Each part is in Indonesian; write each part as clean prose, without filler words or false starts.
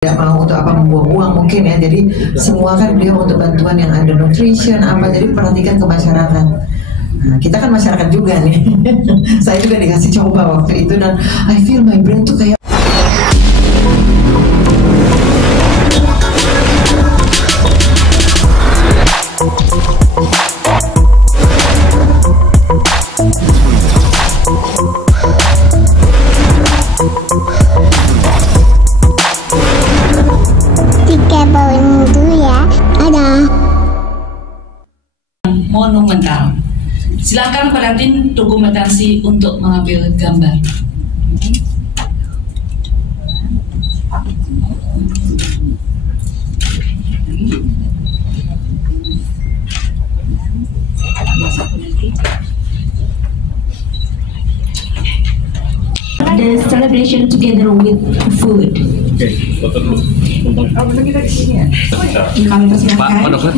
tidak mau untuk apa membuang uang mungkin ya, jadi semua kan beliau untuk bantuan yang ada nutrition apa, jadi perhatikan ke masyarakat. Nah, kita kan masyarakat juga nih. Saya juga dikasih coba waktu itu dan I feel my brain tuh kayak monumental. Silakan perhatiin dokumentasi untuk mengambil gambar. The celebration together with food. Oke, foto dulu. oh betul kita di sini ya. Kami persilakan. Pak dokter.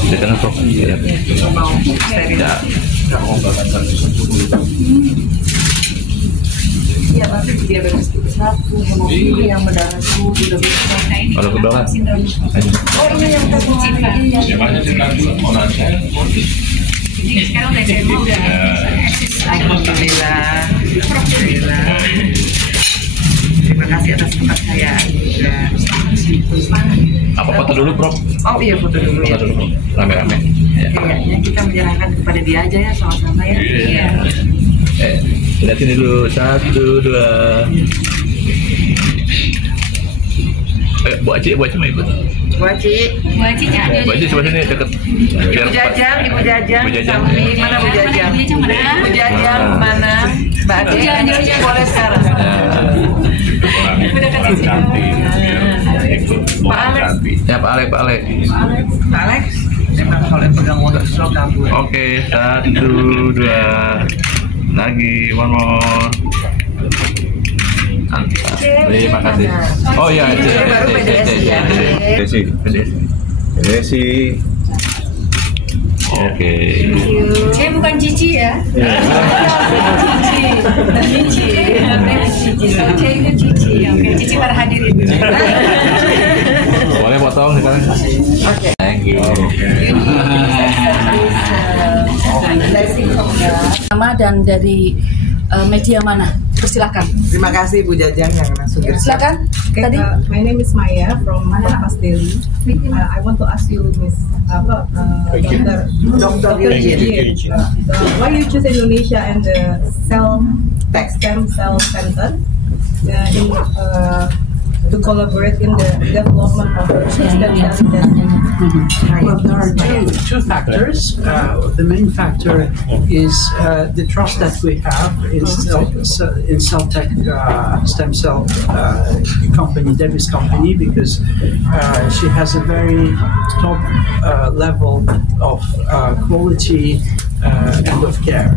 Silakan Prof. Ya. Iya, pasti diabetes tipe 1, hemofili yang berdarah tinggi, udah bisa. Kalau ke bawah. Oh ini yang terkunci. Sekarang udah saya mau udah eksis. Alhamdulillah. Terima kasih atas kepercayaan. Apa foto dulu Prof? Oh iya foto dulu ya. Foto dulu. Rame-rame. Ya. Iya, kita menyerahkan kepada dia aja ya sama-sama ya. Iya. Lihatin dulu 1, 2. Bu Aci mau ikut. Bu Aci. Bu Aci sebelah sini deket. Ibu Jajang. Samping mana Bu Jajang? Bu Jajang mana? Mbak Ade boleh sekarang. Pak Alex. Ya Pak Alex. Pak Alex. Memang kalau pegang workshop kabur. Oke, 1, 2. Lagi, one more. Terima kasih. Oh iya, baru PDSI ya. PDSI. Oke. Saya bukan Cici ya. Cici. Saya itu Cici. Oke, Cici para hadirin. Boleh potong sekarang? Oke. Thank you. Nama dan dari media mana? Persilakan. Terima kasih Bu Jajang yang langsung Silakan. Okay, Tadi my name is Maya from Kompas Daily. I want to ask you, Miss Dr. Eugene. Why you choose Indonesia and the stem cell center to collaborate in the development of stem cell therapy? Well, there are two factors. The main factor is the trust that we have in Celltech stem cell company, Debbie's company, because she has a very top level of quality and of care.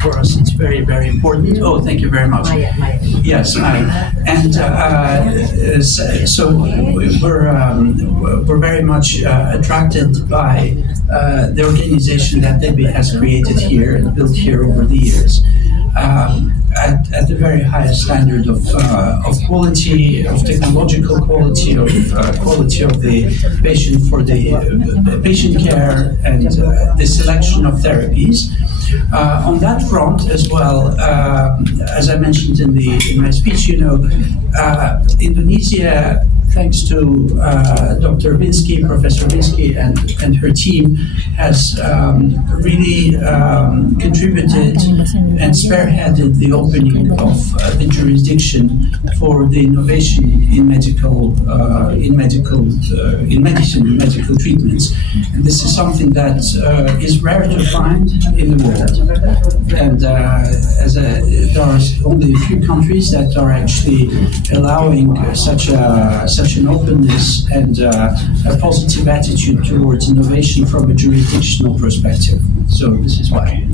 For us, it's very, very important. Oh, thank you very much. Yes, and so we're very much attracted by the organization that Debbie has created here and built here over the years. At the very highest standard of quality, of technological quality, of quality of the patient for the patient care and the selection of therapies. On that front as well, as I mentioned in my speech, Indonesia, thanks to Dr. Vinsky, Professor Vinsky, and her team, has really contributed and spearheaded the opening of the jurisdiction for the innovation in medical treatments. And this is something that is rare to find in the world. And there are only a few countries that are actually allowing such an openness and a positive attitude towards innovation from a jurisdictional perspective. So this is why.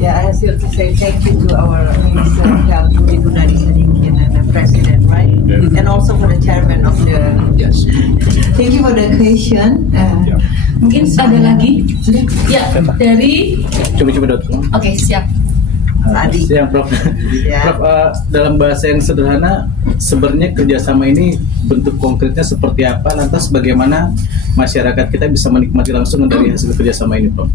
Yeah, I have to say thank you to our Minister of Health, Budi Gunadi Sadikin, and president, right? And also for the chairman of the. Yes. Thank you for the question. Mungkin ada lagi? Ya, dari. Coba Dok. Oke, siap. Adi. Siap Prof. Ya. Prof, dalam bahasa yang sederhana, sebenarnya kerjasama ini bentuk konkretnya seperti apa? Lantas bagaimana masyarakat kita bisa menikmati langsung dari hasil kerjasama ini, Prof?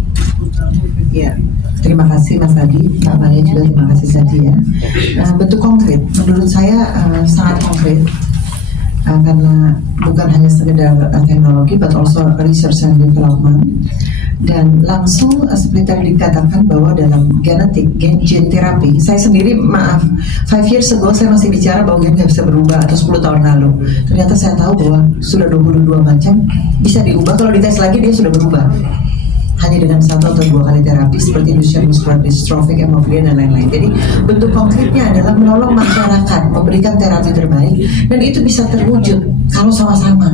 Ya, terima kasih Mas Adi, Pak Maya juga terima kasih tadi ya. Bentuk konkret, menurut saya sangat konkret. Karena bukan hanya sekedar teknologi, but also research and development. Dan langsung seperti tadi dikatakan bahwa dalam genetik, gene terapi, saya sendiri maaf, 5 years ago saya masih bicara bahwa gen nggak bisa berubah atau 10 tahun lalu. Ternyata saya tahu bahwa sudah 22 macam bisa diubah, kalau dites lagi dia sudah berubah. Hanya dengan 1 atau 2 kali terapi seperti Duchenne muscular dystrophic, hemophilia dan lain-lain. Jadi bentuk konkretnya adalah menolong masyarakat, memberikan terapi terbaik, dan itu bisa terwujud kalau sama-sama.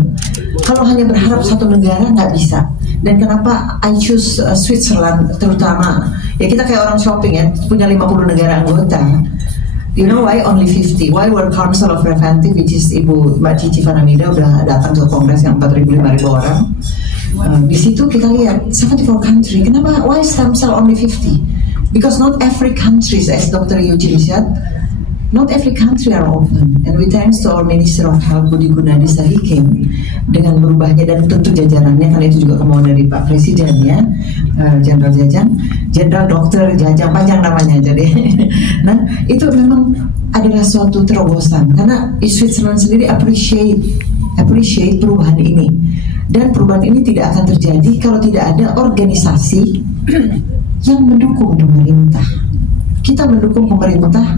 Kalau hanya berharap satu negara nggak bisa. Dan kenapa I choose Switzerland terutama? Ya kita kayak orang shopping ya, punya 50 negara anggota. You know why only 50? Why World Council of Preventive, which is Ibu Mbak Cici Fanamida udah datang ke kongres yang 4.000-5.000 orang. Di situ kita lihat 74 country. Kenapa? Why stem cell only 50? Because not every country, as Dr. Eugene said, not every country are open. And we thanks to our Minister of Health Budi Gunadi Sadikin dengan berubahnya dan tentu jajarannya, karena itu juga kemauan dari Pak Presiden ya, Jenderal Jajang, Jenderal Dokter Jajang, panjang namanya jadi. Nah itu memang adalah suatu terobosan karena Switzerland sendiri appreciate perubahan ini. Dan perubahan ini tidak akan terjadi kalau tidak ada organisasi yang mendukung pemerintah. Kita mendukung pemerintah,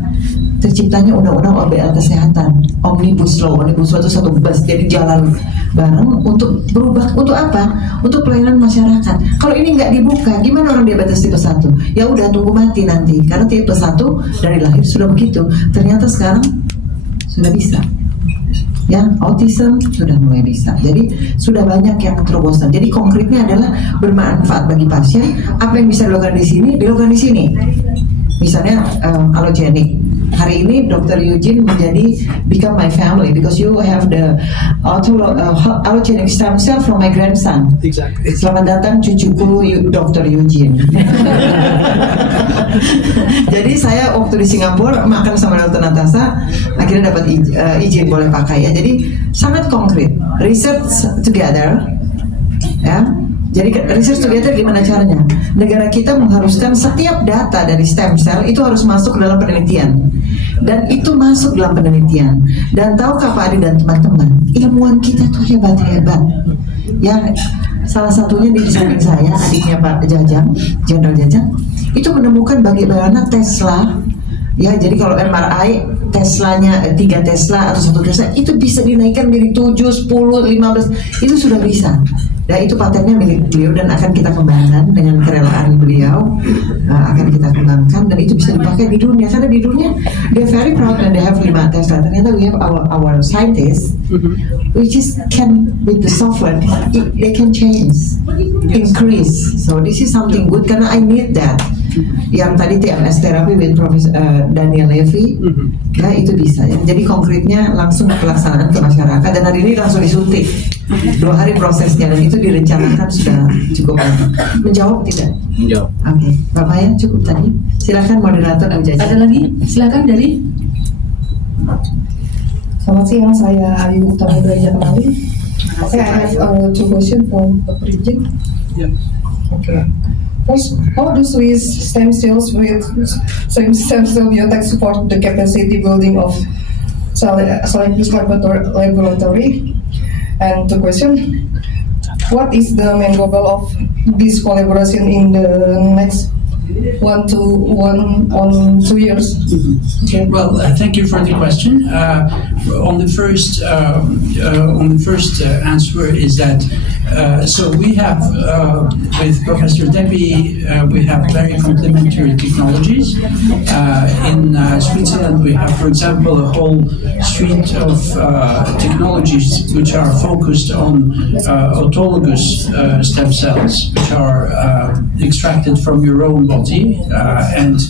terciptanya undang-undang OBL kesehatan, Omnibus Law itu satu bus, jadi jalan bareng untuk berubah, untuk apa? Untuk pelayanan masyarakat. Kalau ini nggak dibuka, gimana orang diabetes tipe 1? Ya udah tunggu mati nanti, karena tipe 1 dari lahir sudah begitu. Ternyata sekarang sudah bisa. Ya, autism sudah mulai bisa. Jadi sudah banyak yang terobosan. Jadi konkretnya adalah bermanfaat bagi pasien. Apa yang bisa dilakukan di sini, dilakukan di sini. Misalnya allogeneic. Hari ini Dr. Eugene become my family because you have the allogeneic stem cell from my grandson. Exactly. Selamat datang cucuku Dr. Eugene. Jadi saya waktu di Singapura makan sama Dr. Natasha, akhirnya dapat izin boleh pakai ya. Jadi sangat konkret. Research together, ya. Jadi research together gimana caranya? Negara kita mengharuskan setiap data dari stem cell itu harus masuk ke dalam penelitian. Dan itu masuk dalam penelitian. Dan tahukah Pak Adi dan teman-teman, ilmuwan kita tuh hebat-hebat. Ya, salah satunya di samping saya, adiknya Pak Jajang, Jenderal Jajang, itu menemukan bagaimana Tesla. Ya, jadi kalau MRI Teslanya 3 Tesla atau 1 Tesla itu bisa dinaikkan menjadi 7, 10, 15, itu sudah bisa. Dan itu patennya milik beliau dan akan kita kembangkan dengan kerelaan beliau, akan kita kembangkan dan itu bisa dipakai di dunia, karena di dunia they very proud and they have 5 Tesla. Ternyata we have our scientists which is can with the software they can change, increase. So this is something good karena I need that. Yang tadi TMS terapi with Profesor Daniel Levy, ya itu bisa ya. Jadi konkretnya langsung pelaksanaan ke masyarakat dan hari ini langsung disuntik 2 hari prosesnya dan itu direncanakan sudah cukup. Menjawab tidak? Menjawab. Oke, Bapak ya cukup tadi. Silakan moderator Bu Jaja. Ada lagi? Silakan dari. Selamat siang, saya Ayu Utama Ibrahim Kamali. I have 2 questions from Dr. Eugene. Yeah. Okay. First, how do Swiss stem cells with stem cell biotech support the capacity building of Cellectis laboratory? And the question, what is the main goal of this collaboration in the next 1 to 2 years? Okay. Well, thank you for the question. On the first answer is that so we have with Professor Debbie we have very complementary technologies. In Switzerland, we have, for example, a whole suite of technologies which are focused on autologous stem cells, which are extracted from your own body, and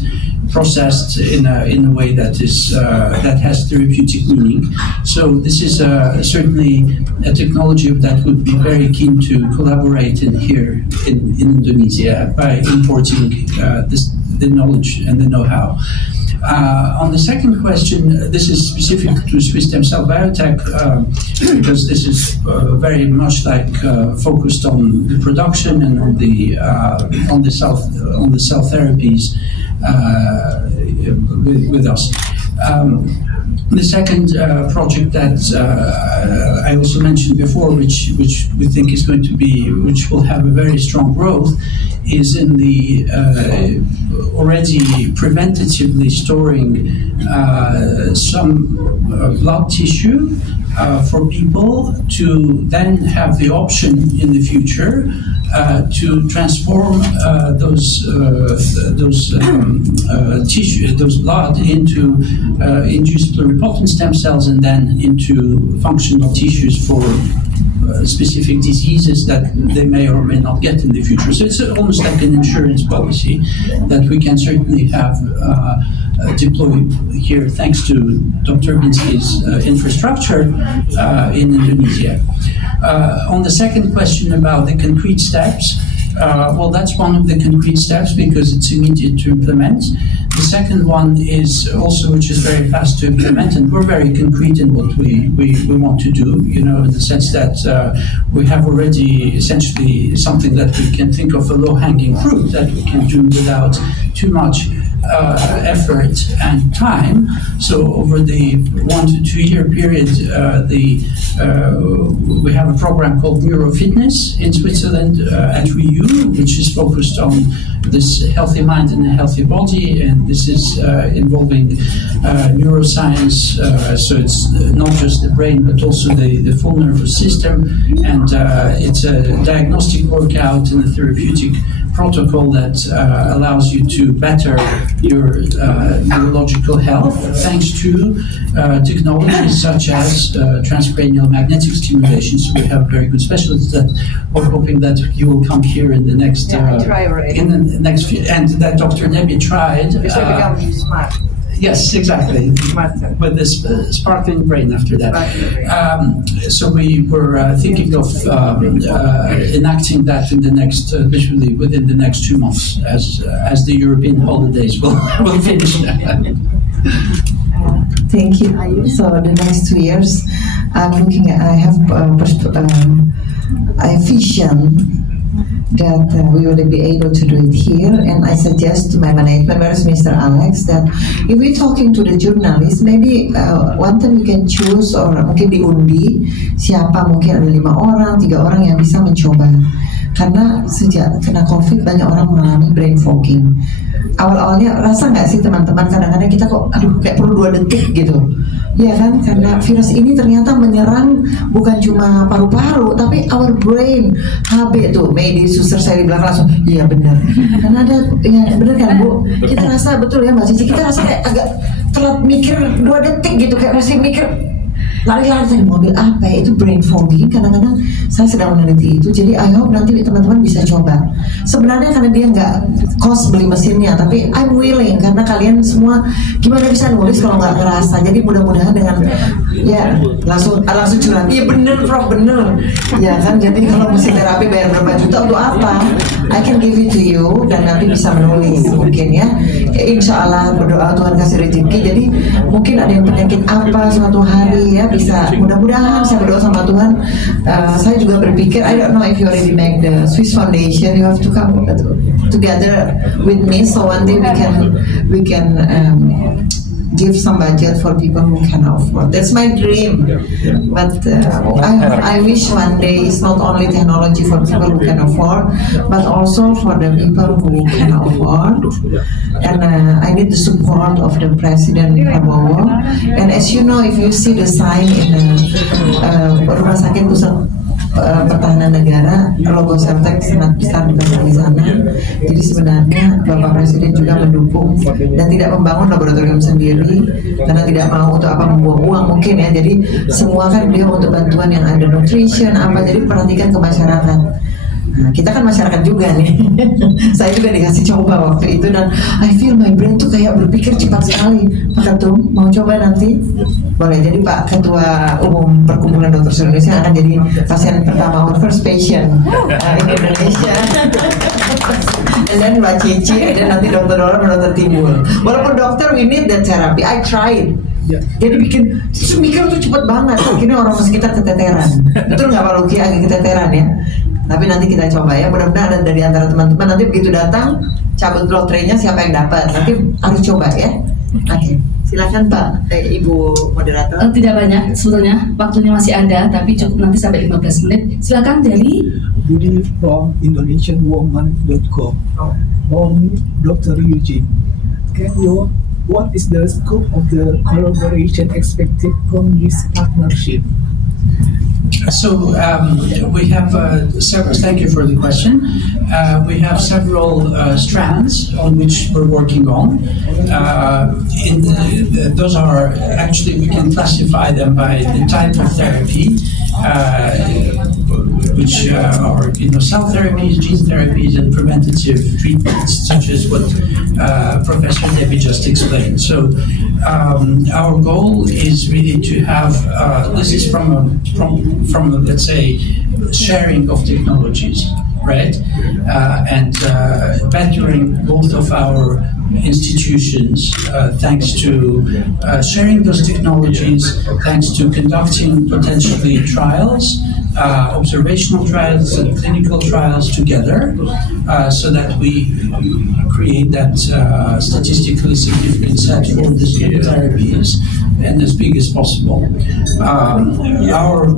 processed in a way that is that has therapeutic meaning. So this is certainly a technology that would be very keen to collaborate in here in Indonesia by importing the knowledge and the know-how. On the second question, this is specific to Swiss Stem Cell Biotech because this is very much focused on the production and on the cell therapies with us. The second project that I also mentioned before, which we think is going to be, which will have a very strong growth, is in the already preventatively storing some blood tissue for people to then have the option in the future to transform those blood into induced pluripotent stem cells and then into functional tissues for specific diseases that they may or may not get in the future. So it's almost like an insurance policy that we can certainly have deployed here thanks to Dr. Binsky's infrastructure in Indonesia. On the second question about the concrete steps, well, that's one of the concrete steps because it's immediate to implement. The second one is also, which is very fast to implement, and we're very concrete in what we want to do, in the sense that we have already essentially something that we can think of a low-hanging fruit that we can do without too much effort and time. So over the 1 to 2 year period, we have a program called Neurofitness in Switzerland at RIU, which is focused on this healthy mind and a healthy body, and this is involving neuroscience, so it's not just the brain but also the full nervous system, and it's a diagnostic workout and a therapeutic protocol that allows you to better your neurological health thanks to technologies such as transcranial magnetic stimulation. So we have very good specialists that we're hoping that you will come here in the next few, and that Dr. Debbie tried. Smart. Yes, exactly. With this sparkling brain after that. So we were thinking of enacting that in the next, literally within the next 2 months, as the European holidays will finish. Thank you. So the next 2 years, I'm looking at. I have vision that we will be able to do it here, and I suggest to my management, where is Mr. Alex, that if we're talking to the journalists, maybe one time we can choose, or mungkin diundi siapa, mungkin ada 5 orang, 3 orang yang bisa mencoba. Karena sejak kena COVID banyak orang mengalami brain fogging. Awal-awalnya rasa nggak sih teman-teman, kadang-kadang kita kok kayak perlu 2 detik gitu, ya kan? Karena virus ini ternyata menyerang bukan cuma paru-paru tapi our brain. HB tuh, Medi suster saya di belakang langsung, iya benar. Karena ada, ya benar kan Bu? Kita rasa betul ya Mbak Cici, kita rasa kayak agak telat mikir 2 detik gitu, kayak masih mikir lari-lari dari mobil apa ya, itu brain fogging. Kadang-kadang saya sedang meneliti itu, jadi I hope nanti teman-teman bisa coba. Sebenarnya karena dia nggak cost beli mesinnya, tapi I'm willing karena kalian semua gimana bisa nulis kalau nggak ngerasa. Jadi mudah-mudahan dengan ya langsung curhat, iya bener Prof, bener ya kan. Jadi kalau mesin terapi bayar berapa juta untuk apa, I can give it to you, dan nanti bisa menulis mungkin ya. Insya Allah berdoa Tuhan kasih rezeki. Jadi mungkin ada yang penyakit apa suatu hari ya, bisa, mudah-mudahan saya berdoa sama Tuhan. Saya juga berpikir, I don't know if you already make the Swiss Foundation, you have to come together with me, so one day we can give some budget for people who can afford. That's my dream. But I wish one day it's not only technology for people who can afford, but also for the people who can afford. And I need the support of the President Prabowo. And as you know, if you see the sign in Rumah Sakit Pusat Pertahanan Negara, logo Semtek sangat besar di sana. Jadi sebenarnya Bapak Presiden juga mendukung dan tidak membangun laboratorium sendiri karena tidak mau untuk apa membuang uang mungkin ya. Jadi semua kan beliau untuk bantuan yang under nutrition apa. Jadi perhatikan ke masyarakat. Nah, kita kan masyarakat juga nih. Saya juga dikasih coba waktu itu dan I feel my brain tuh kayak berpikir cepat sekali. Pak Ketum mau coba nanti? Boleh. Jadi Pak Ketua Umum Perkumpulan Dokter Seluruh Indonesia akan jadi pasien pertama, our first patient in Indonesia. And then Mbak Cici, dan nanti dokter Dora dan dokter Timbul. Walaupun dokter we need that therapy, I tried. Jadi bikin mikir tuh cepet banget. Akhirnya orang sekitar keteteran. Betul nggak Pak Luki agak keteteran ya? Tapi nanti kita coba ya. Mudah-mudahan ada dari antara teman-teman nanti begitu datang cabut blok tray-nya siapa yang dapat. Nanti harus coba ya. Oke. Silakan Pak, Ibu moderator. Tidak banyak sebetulnya, waktunya masih ada, tapi cukup nanti sampai 15 menit. Silakan dari Budi from IndonesianWoman.com. Dr. Eugene, what is the scope of the collaboration expected from this partnership? So we have several. Thank you for the question. We have several strands on which we're working on. Those are actually, we can classify them by the type of therapy, which are cell therapies, gene therapies, and preventative treatments, such as what Professor Debbie just explained. So our goal is really to have this is from let's say sharing of technologies, right, and bettering both of our institutions thanks to sharing those technologies, thanks to conducting potentially trials, observational trials and clinical trials together, so that we create that statistically significant set for these therapies and as big as possible.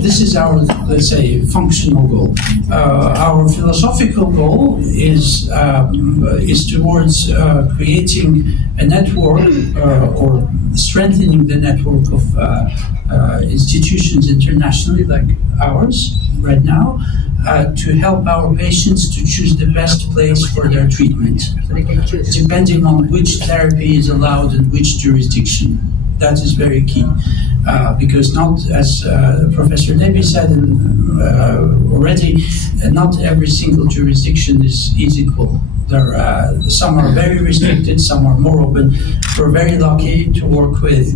This is our, let's say, functional goal. Our philosophical goal is towards creating a network or strengthening the network of institutions internationally like ours right now to help our patients to choose the best place for their treatment, depending on which therapy is allowed in which jurisdiction. That is very key, because not, as Professor Debbie said already, not every single jurisdiction is equal. Some are very restricted, some are more open. We're very lucky to work with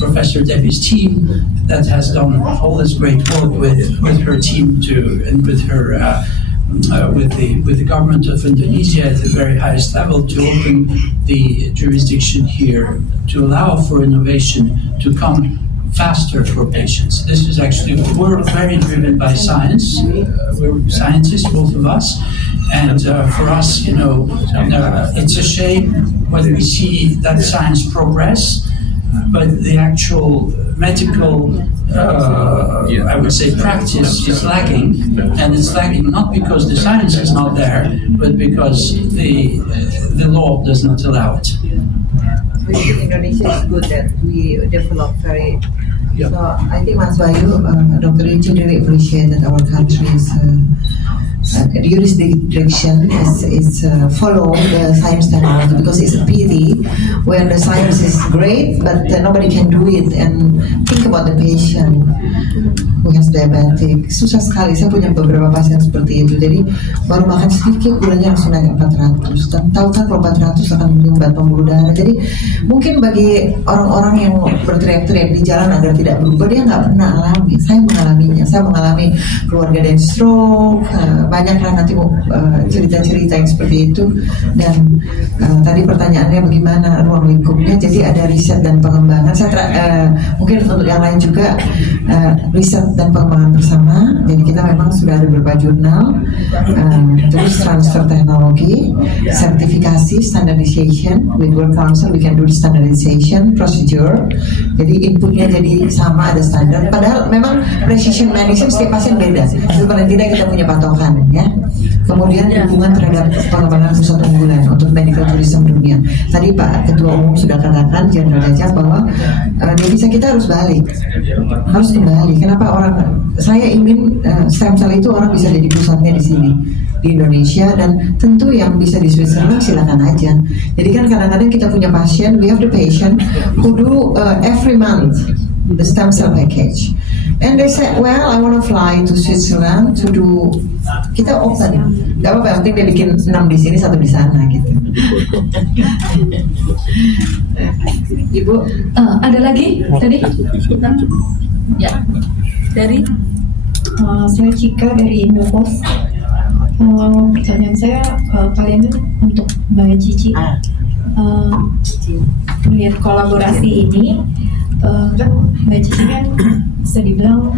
Professor Debbie's team that has done all this great work with her team and with her with the government of Indonesia at the very highest level to open the jurisdiction here to allow for innovation to come faster for patients. This is actually, we're very driven by science. We're scientists, both of us. And for us, it's a shame when we see that science progress, but the actual medical, I would say, practice is lagging. And it's lagging not because the science is not there, but because the law does not allow it. In Indonesia, it's good that we develop very. So I think Mas Bayu, Dr. Eugene really appreciate that our country's jurisdiction is follow the science technology, because it's a pity when the science is great but nobody can do it. And think about the patient who has diabetic, susah sekali. Saya punya beberapa pasien seperti itu, jadi baru makan sedikit gulanya langsung naik 400, dan tahu kan kalau 400 akan menyumbat pembuluh darah. Jadi mungkin bagi orang-orang yang berteriak-teriak di jalan agar tidak berubah, dia nggak pernah alami. Saya mengalaminya, saya mengalami keluarga dan stroke, banyaklah nanti cerita-cerita yang seperti itu. Dan tadi pertanyaannya bagaimana ruang lingkupnya, jadi ada riset dan pengembangan. Saya mungkin untuk yang lain juga riset dan pengembangan bersama. Jadi kita memang sudah ada beberapa jurnal, terus transfer teknologi, sertifikasi, standardization. With World Council we can do standardization procedure. Jadi inputnya jadi sama, ada standar. Padahal memang precision medicine setiap pasien beda. Itu paling tidak kita punya patokan, ya. Kemudian hubungan terhadap pengembangan pusat unggulan untuk medical tourism dunia. Tadi Pak Ketua Umum sudah katakan, Jenderal Jajah, bahwa devisa kita harus balik, harus kembali. Kenapa saya ingin stem cell itu orang bisa jadi pusatnya di sini di Indonesia, dan tentu yang bisa di Switzerland silakan aja. Jadi kan kadang-kadang kita punya pasien, we have the patient who do every month the stem cell package, And they said, well, I want to fly to Switzerland to do. Kita open, gak apa-apa. Yang penting dia bikin 6 di sini, 1 di sana gitu. Ibu, Ada lagi tadi? Ya, dari saya Cika dari Indopost. Pertanyaan saya kalian itu untuk Mbak Cici. Melihat kolaborasi ini, kan Mbak Cici kan bisa dibilang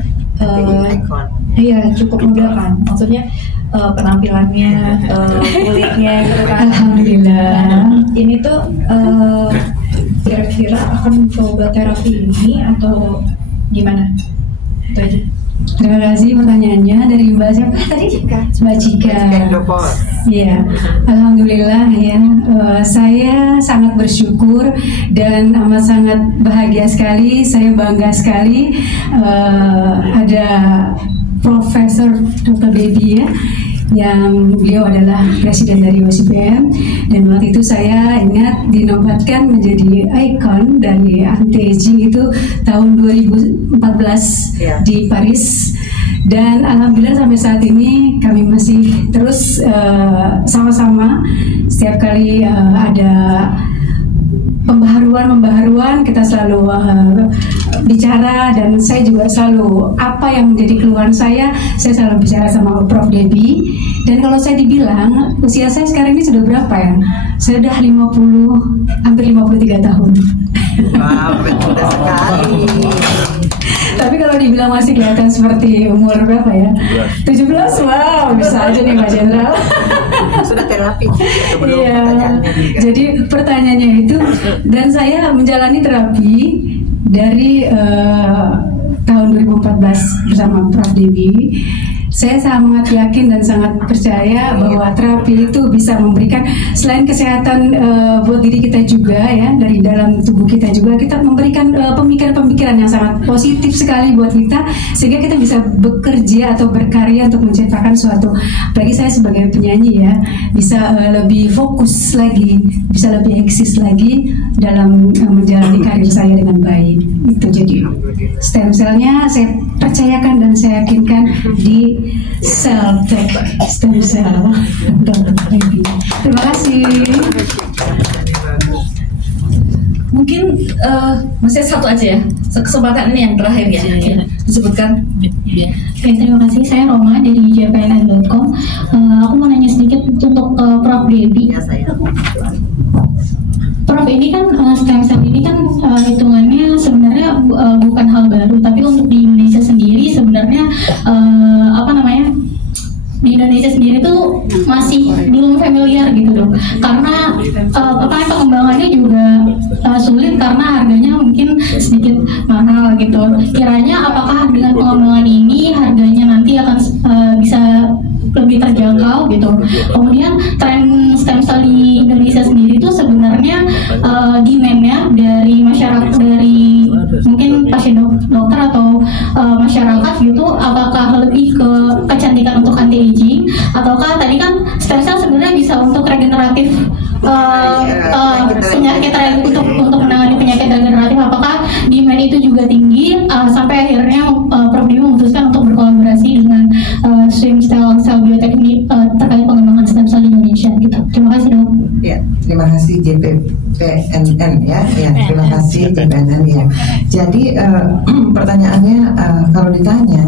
iya cukup mudah kan, maksudnya penampilannya, kulitnya gitu kan. Alhamdulillah. Ini tuh kira-kira akan mencoba terapi ini atau gimana? Itu aja. Terima kasih pertanyaannya dari Mbak siapa tadi? Mbak Cika. Iya, alhamdulillah ya. Saya sangat bersyukur dan amat sangat bahagia sekali. Saya bangga sekali ada Profesor Dr. Baby ya, yang beliau adalah presiden dari OSIPM, dan waktu itu saya ingat dinobatkan menjadi ikon dari anti-aging itu tahun 2014 di Paris, dan alhamdulillah sampai saat ini kami masih terus sama-sama setiap kali ada pembaharuan kita selalu bicara, dan saya juga selalu apa yang menjadi keluhan saya selalu bicara sama Prof. Debbie. Dan kalau saya dibilang usia saya sekarang ini sudah berapa ya? Saya sudah hampir 53 tahun. wow, betul sekali. Tapi kalau dibilang masih kelihatan seperti umur berapa ya? 17, wow, bisa aja nih Mbak Jenderal. Sudah terapi. Iya. Jadi pertanyaannya itu, dan saya menjalani terapi dari tahun 2014 bersama Prof. Debbie. Saya sangat yakin dan sangat percaya bahwa terapi itu bisa memberikan selain kesehatan buat diri kita juga ya, dari dalam tubuh kita juga kita memberikan pemikiran-pemikiran yang sangat positif sekali buat kita, sehingga kita bisa bekerja atau berkarya untuk menciptakan suatu, apalagi saya sebagai penyanyi ya, bisa lebih fokus lagi, bisa lebih eksis lagi dalam menjalani karir saya dengan baik. Itu jadi stem cell-nya saya percayakan dan saya yakinkan di Celltech stem cell. Terima kasih. Mungkin masih satu aja ya, kesempatan ini yang terakhir ya, disebutkan. Oke, terima kasih. Saya Roma dari jpnn.com. Aku mau nanya sedikit untuk Prof. Debbie. Prof, ini kan stem cell ini kan hitungannya sebenarnya bukan hal baru, tapi untuk di Indonesia sendiri sebenarnya di Indonesia sendiri tuh masih belum familiar gitu dong, karena pengembangannya juga sulit karena harganya mungkin sedikit mahal gitu. Kiranya apakah dengan pengembangan ini harganya nanti akan bisa lebih terjangkau gitu. Kemudian tren stem cell di Indonesia sendiri itu sebenarnya demand-nya dari masyarakat, dari mungkin pasien dokter atau masyarakat gitu, apakah lebih ke kecantikan untuk anti aging, ataukah tadi kan stem cell sebenarnya bisa untuk regeneratif penyakit untuk menangani penyakit regeneratif, apakah demand itu juga tinggi sampai akhirnya Prof. Debbie memutuskan untuk berkolaborasi dengan Stem Cell Bioteknik terkait pengembangan stem cell di Indonesia gitu. Terima kasih dok. Ya, terima kasih JPNN ya. Terima kasih JPNN ya. Jadi pertanyaannya kalau ditanya,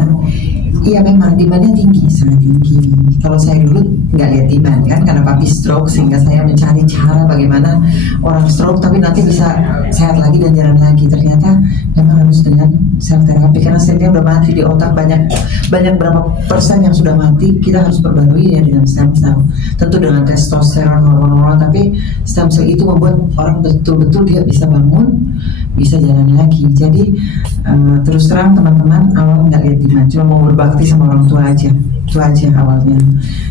iya memang demand-nya tinggi, sangat tinggi. Kalau saya dulu nggak lihat demand kan, karena papi stroke, sehingga saya mencari cara bagaimana orang stroke tapi nanti bisa sehat lagi dan jalan lagi. Ternyata memang harus dengan sel terapi, karena selnya udah mati di otak, banyak berapa persen yang sudah mati. Kita harus perbarui ya dengan stem cell. Tentu dengan testosteron, hormon-hormon, tapi stem cell itu membuat orang betul-betul dia bisa bangun, bisa jalan lagi. Jadi terus terang teman-teman, awal nggak lihat demand, cuma mau berbakti sama orang tua aja, itu aja awalnya.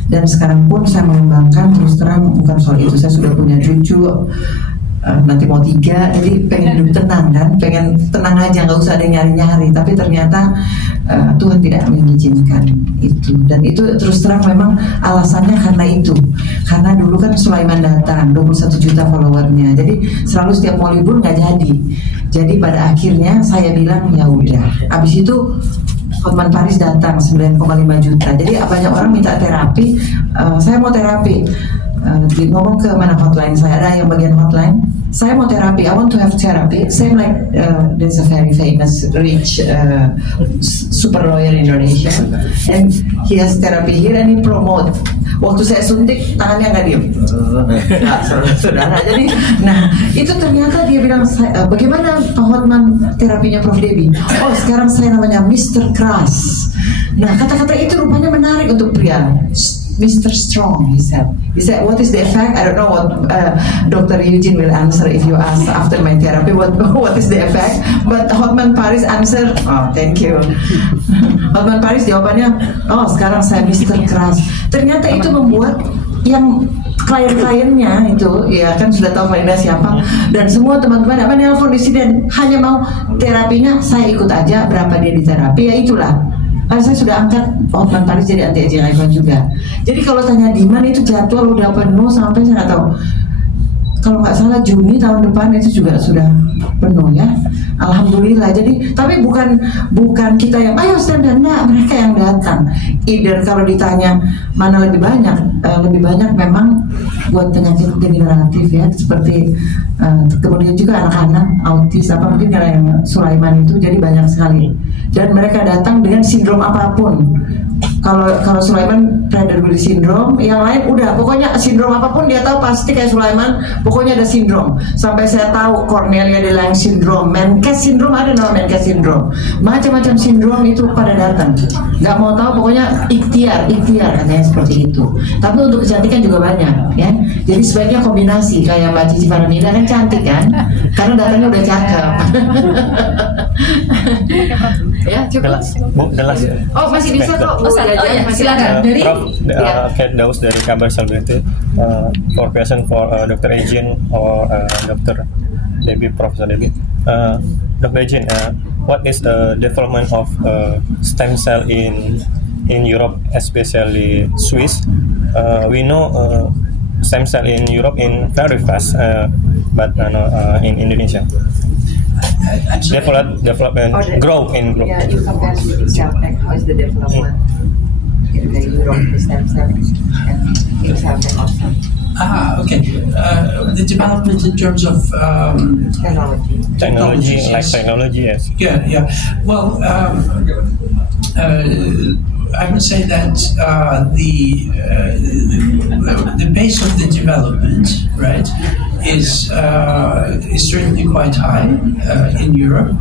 Dan sekarang pun saya mengembangkan, terus terang bukan soal itu, saya sudah punya cucu, nanti mau 3, jadi pengen hidup tenang kan, pengen tenang aja, nggak usah ada yang nyari-nyari. Tapi ternyata Tuhan tidak mengizinkan itu, dan itu terus terang memang alasannya karena itu, karena dulu kan Sulaiman datang 21 juta followernya, jadi selalu setiap mau libur nggak jadi. Jadi pada akhirnya saya bilang ya udah, abis itu Hotman Paris datang 9,5 juta. Jadi banyak orang minta terapi. Saya mau terapi. Ngomong ke mana hotline saya, ada yang bagian hotline. Saya mau terapi. I want to have therapy. Same like there's a very famous rich super lawyer in Indonesia, and he has therapy here and he promote. Waktu saya suntik tangannya nggak diem. Saudara. Jadi, nah itu ternyata dia bilang, bagaimana Pak Hotman terapinya Prof Debbie? Oh sekarang saya namanya Mr. Keras. Nah kata-kata itu rupanya menarik untuk pria. Mr. Strong, he said. He said, what is the effect? I don't know what Dr. Eugene will answer if you ask after my therapy. What is the effect? But Hotman Paris answer, oh thank you. Hotman Paris jawabannya, oh sekarang saya Mr. Keras. Ternyata itu membuat yang klien-kliennya itu, ya kan sudah tahu kliennya siapa, dan semua teman-teman apa nelfon di sini dan hanya mau terapinya, saya ikut aja berapa dia di terapi, ya itulah. Saya sudah angkat Hotman Paris jadi anti-aging icon juga. Jadi kalau tanya demand itu jadwal udah penuh sampai saya nggak tahu. Kalau nggak salah Juni tahun depan itu juga sudah penuh ya. Alhamdulillah. Jadi tapi bukan kita yang ayo stand dan enggak, mereka yang datang. Either kalau ditanya mana lebih banyak memang buat penyakit degeneratif ya, seperti kemudian juga anak-anak autis apa mungkin kalau yang Sulaiman itu jadi banyak sekali. Dan mereka datang dengan sindrom apapun. Kalau Sulaiman Prader-Willi syndrome, yang lain udah pokoknya sindrom apapun dia tahu pasti kayak Sulaiman, pokoknya ada sindrom. Sampai saya tahu Cornelia de Lange syndrome, Menkes syndrome, ada nama Menkes syndrome, macam-macam sindrom itu pada datang. Nggak mau tahu pokoknya ikhtiar katanya seperti itu. Tapi untuk kecantikan juga banyak ya. Jadi sebaiknya kombinasi kayak Mbak Cici Faramida kan cantik kan, karena datangnya udah cakep. Ya cukup. Oh masih bisa kok. Silakan dari Kate Daus dari Kabar Celebrity. For question for Dr. Eugene or Dr. Debbie, Professor Debbie. Dr. Eugene, what is the development of stem cell in Europe, especially Swiss? We know stem cell in Europe in very fast, but in Indonesia. Development, grow in growth. Yeah, you compare with Celtech, how is the development in the Europe stem cell and in Celtech also? Okay. The development in terms of technology, yes. Yeah. Well, I would say that the pace of the development, right, is certainly quite high in Europe,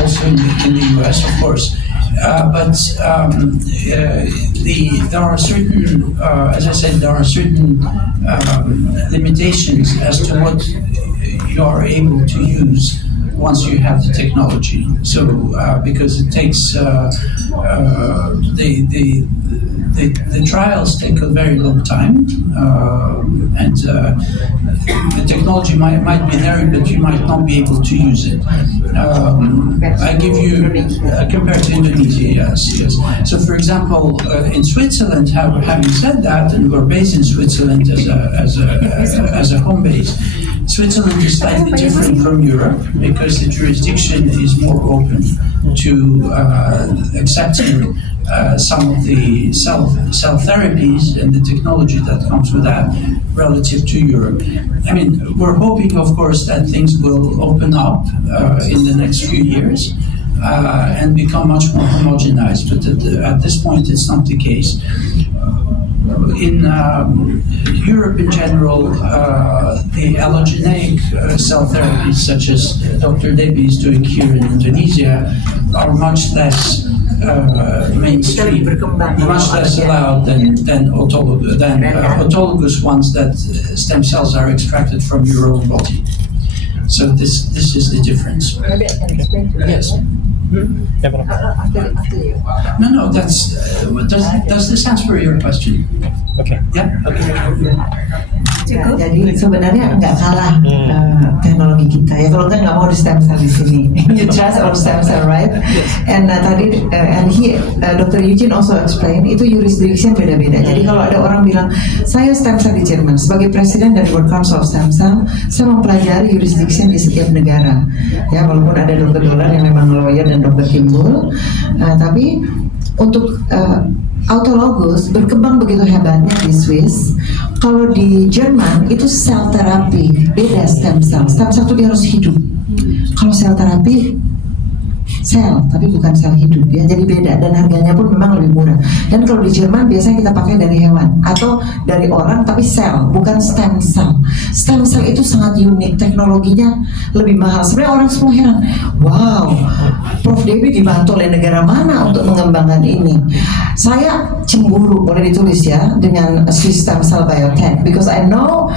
also in the US, of course. But there are certain, as I said, there are certain limitations as to what you are able to use once you have the technology. So because it takes the trials take a very long time, and the technology might be there, but you might not be able to use it. I give you compared to Indonesia, yes. So, for example, in Switzerland, having said that, and we're based in Switzerland as a home base. Switzerland is slightly different from Europe because the jurisdiction is more open to accepting some of the cell therapies and the technology that comes with that relative to Europe. I mean, we're hoping, of course, that things will open up in the next few years and become much more homogenized, but at this point it's not the case. In Europe in general, the allogeneic cell therapies, such as Dr. Debbie is doing here in Indonesia, are much less mainstream, much less allowed than autologous ones that stem cells are extracted from your own body. So this is the difference. Maybe I can explain to you. Yes. No, that's does this answer your question? Okay. Yeah. Okay. Jadi sebenarnya nggak kalah teknologi kita ya. Kalau nggak mau di stem cell di sini. You trust on stem cell, right? And tadi Dr. Eugene also explain itu jurisdiction beda-beda. Jadi kalau ada orang bilang saya stem cell di Jerman sebagai presiden dari World Council of Stem Cell, saya mempelajari jurisdiction di setiap negara. Ya walaupun ada dokter Dolan yang memang lawyer dan dokter Timbul, tapi untuk autologous berkembang begitu hebatnya di Swiss. Kalau di Jerman itu sel terapi, beda stem cell. Stem cell itu dia harus hidup. Kalau sel terapi sel, tapi bukan sel hidup ya, jadi beda dan harganya pun memang lebih murah. Dan kalau di Jerman biasanya kita pakai dari hewan atau dari orang, tapi sel, bukan stem cell. Stem cell itu sangat unik, teknologinya lebih mahal. Sebenarnya orang semua heran, wow, Prof. Debbie dibantu oleh negara mana untuk mengembangkan ini? Saya cemburu, boleh ditulis ya, dengan Swiss Stem Cell Biotech, because I know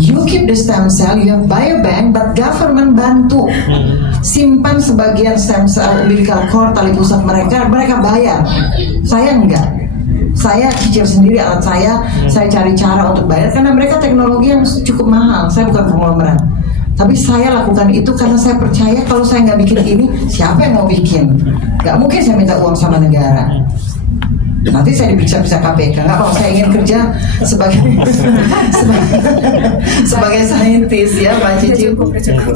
you keep the stem cell, you have biobank, but government bantu simpan sebagian stem cell umbilical cord, tali pusat mereka bayar. Saya enggak. Saya cicil sendiri alat saya cari cara untuk bayar karena mereka teknologi yang cukup mahal. Saya bukan konglomerat. Tapi saya lakukan itu karena saya percaya kalau saya nggak bikin ini, siapa yang mau bikin? Nggak mungkin saya minta uang sama negara. Nanti saya diperiksa KPK. Nggak mau, saya ingin kerja sebagai saintis ya, Pak Cici.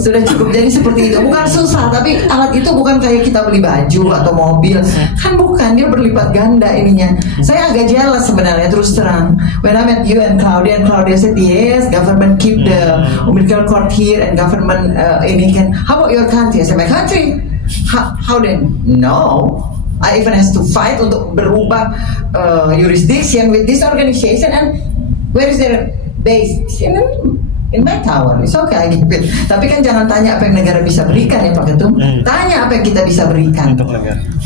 Sudah cukup. Jadi seperti itu. Bukan susah, tapi alat itu bukan kayak kita beli baju atau mobil. Kan bukan, dia berlipat ganda ininya. Saya agak jealous sebenarnya, terus terang. When I met you and Claudia said yes, government keep the umbilical cord here and government ini can. How about your country? I said my country. How then? No. I even has to fight untuk berubah jurisdiction with this organization, and where is their base? In my tower. It's okay, I give it. Tapi kan jangan tanya apa yang negara bisa berikan ya Pak Ketum. Tanya apa yang kita bisa berikan.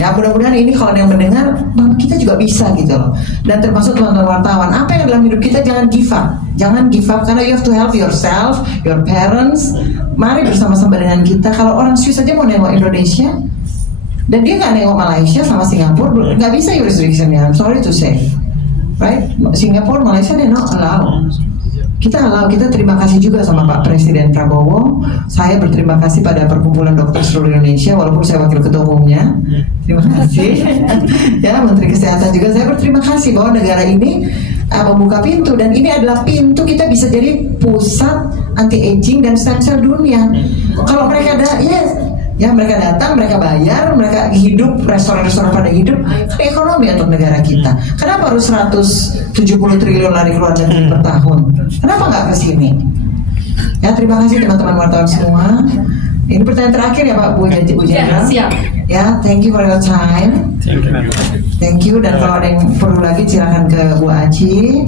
Ya mudah-mudahan ini kalau ada yang mendengar, kita juga bisa gitu loh. Dan termasuk teman-teman wartawan, apa yang dalam hidup kita jangan give up. Jangan give up karena you have to help yourself, your parents. Mari bersama-sama dengan kita. Kalau orang Swiss aja mau nengok Indonesia, dan dia nggak nengok Malaysia sama Singapura, nggak bisa jurisdictionnya. I'm sorry to say, right? Singapura, Malaysia dia not allow. Kita allow. Kita terima kasih juga sama Pak Presiden Prabowo. Saya berterima kasih pada Perkumpulan Dokter Seluruh Indonesia, walaupun saya wakil ketua umumnya. Terima kasih. Ya, Menteri Kesehatan juga. Saya berterima kasih bahwa negara ini membuka pintu, dan ini adalah pintu kita bisa jadi pusat anti-aging dan stem cell dunia. Kalau mereka ada, ya mereka datang, mereka bayar, mereka hidup, restoran-restoran pada hidup, kan ekonomi untuk negara kita. Kenapa harus 170 triliun lari keluar negeri per tahun? Kenapa nggak ke sini? Ya, terima kasih teman-teman wartawan semua. Ini pertanyaan terakhir ya Pak Bu Jenderal. Siap. Ya, thank you for your time. Thank you. Dan kalau ada yang perlu lagi silakan ke Bu Aci.